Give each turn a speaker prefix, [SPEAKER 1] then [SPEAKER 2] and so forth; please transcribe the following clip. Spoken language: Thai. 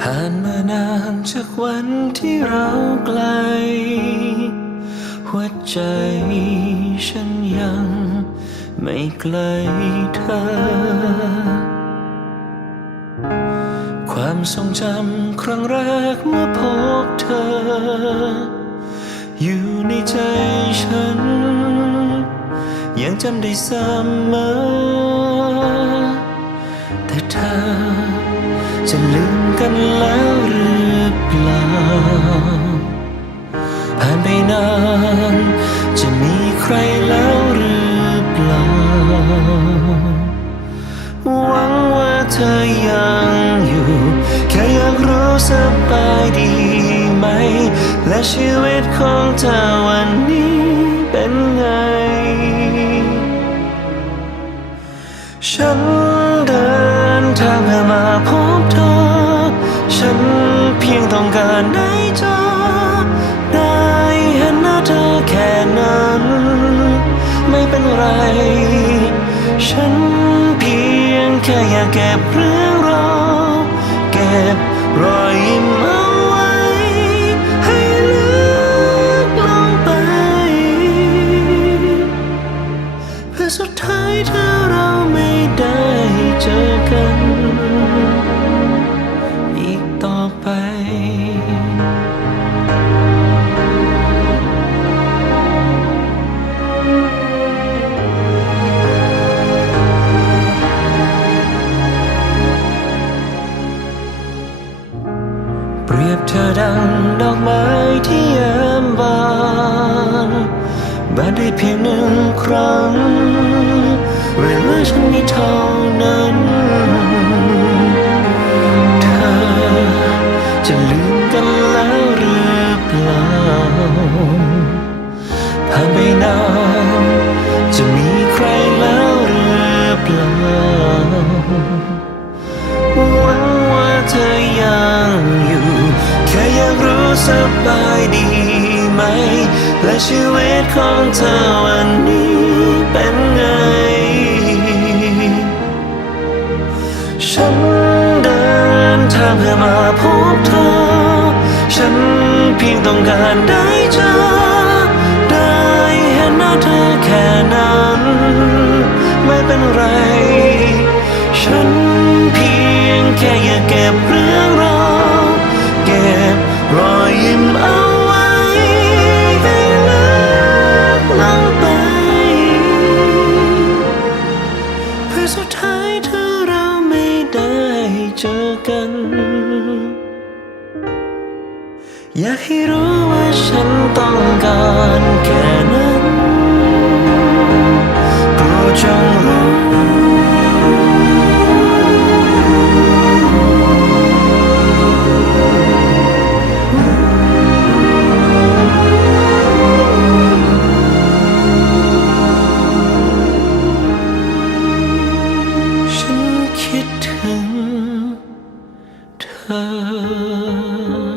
[SPEAKER 1] ผ่านมานานจากวันที่เราไกล หัวใจฉันยังไม่ไกลเธอ ความทรงจำครั้งแรกเมื่อพบเธอ อยู่ในใจฉัน ยังจำได้เสมอแต่เธอ จะลืมกันแล้วหรือเปล่า ผ่านไปนาน จะมีใครแล้วหรือเปล่า หวังว่าเธอยังอยู่ แค่อยากรู้สบายดีไหม และชีวิตของเธอวันนี้เป็นไง ฉันเดินทางเพื่อมาพบ ต้องการได้เจอได้เห็นหน้าเธอแค่นั้น ไม่เป็นไร ฉันเพียงแค่อยากเก็บเรื่องราวเก็บรอย เพียงหนึ่งครั้ง เวลาฉันมีเท่านั้น เธอจะลืมกันแล้วหรือเปล่าผ่านไปนานจะมีใครแล้วหรือเปล่าหวังว่าเธอยังอยู่ แค่อยากรู้สบายดีไหม และชีวิตของเธอวันนี้เป็นไง ฉันเดินทางเพื่อมาพบเธอ ฉันเพียงต้องการได้เจอ กัน อยากให้รู้ว่าฉันต้องการแค่นั้น love.